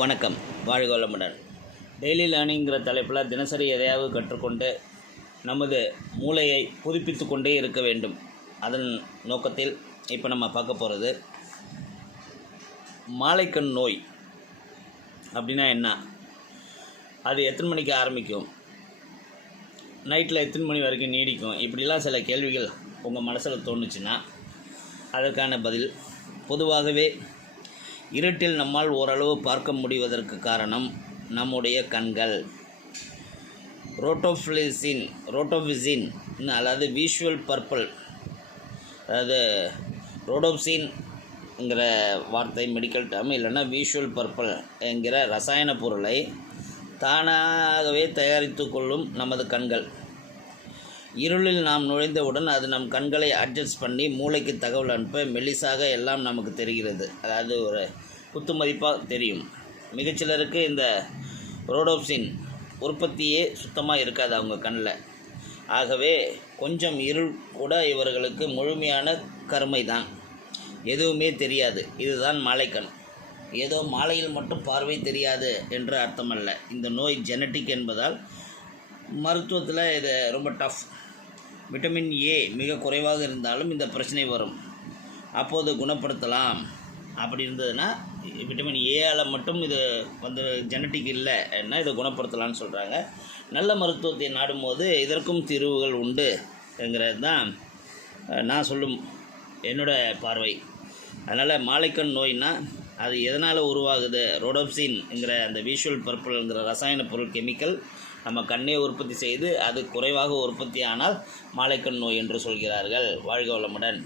வணக்கம். வாழ்க வளமுடன். டெய்லி லேர்னிங்கிற தலைப்பில் தினசரி எதையாவது கற்றுக்கொண்டு நமது மூளையை புதுப்பித்து கொண்டே இருக்க வேண்டும். அதன் நோக்கத்தில் இப்போ நம்ம பார்க்க போகிறது மாலைக்கண் நோய் அப்படின்னா என்ன? அது எத்தனை மணிக்கு ஆரம்பிக்கும்? நைட்டில் எத்தனை மணி வரைக்கும் நீடிக்கும்? இப்படிலாம் சில கேள்விகள் உங்கள் மனசில் தோணுச்சுன்னா அதற்கான பதில் பொதுவாகவே இருட்டில் நம்மால் ஓரளவு பார்க்க முடிவதற்கு காரணம் நம்முடைய கண்கள். ரோட்டோஃபிலிசின் ரோட்டோவிசின் அதாவது விஷுவல் பர்பிள் அதாவது ரோடோப்சின்ங்கிற வார்த்தை மெடிக்கல் டேர்ம் இல்லைன்னா விஷுவல் பர்பிள் என்கிற ரசாயன பொருளை தானாகவே தயாரித்து கொள்ளும் நமது கண்கள். இருளில் நாம் நுழைந்தவுடன் அது நம் கண்களை அட்ஜஸ்ட் பண்ணி மூளைக்கு தகவல் அனுப்ப மெல்லிசாக எல்லாம் நமக்கு தெரிகிறது. அதாவது ஒரு குத்து மதிப்பாக தெரியும். மிகச்சிலருக்கு இந்த ரோடோப்சின் உற்பத்தியே சுத்தமாக இருக்காது அவங்க கண்ணில் ஆகவே கொஞ்சம் இருள் கூட இவர்களுக்கு முழுமையான கருமை தான் எதுவுமே தெரியாது. இதுதான் மாலைக்கண். ஏதோ மாலையில் மட்டும் பார்வை தெரியாது என்று அர்த்தமல்ல. இந்த நோய் ஜெனட்டிக் என்பதால் மருத்துவத்தில் இது ரொம்ப டஃப் விட்டமின் ஏ மிக குறைவாக இருந்தாலும் இந்த பிரச்சனை வரும். அப்போது குணப்படுத்தலாம். அப்படி இருந்ததுன்னா விட்டமின் ஏஆல் மட்டும் இது வந்து ஜெனட்டிக் இல்லைன்னா இதை குணப்படுத்தலாம்னு சொல்கிறாங்க நல்ல மருத்துவத்தை நாடும்போது இதற்கும் தீர்வுகள் உண்டு என்கிறது தான் நான் சொல்லும் என்னோட பார்வை. அதனால் மாலைக்கண் நோய்னா அது எதனால் உருவாகுது? ரோடோப்சின்ங்கிற அந்த விஷுவல் பர்பிள்ங்கிற ரசாயன பொருள் கெமிக்கல் நம்ம கண்ணே உற்பத்தி செய்து அது குறைவாக உற்பத்தி ஆனால் மாலைக்கண் நோய் என்று சொல்கிறார்கள். வாழ்க வளமுடன்.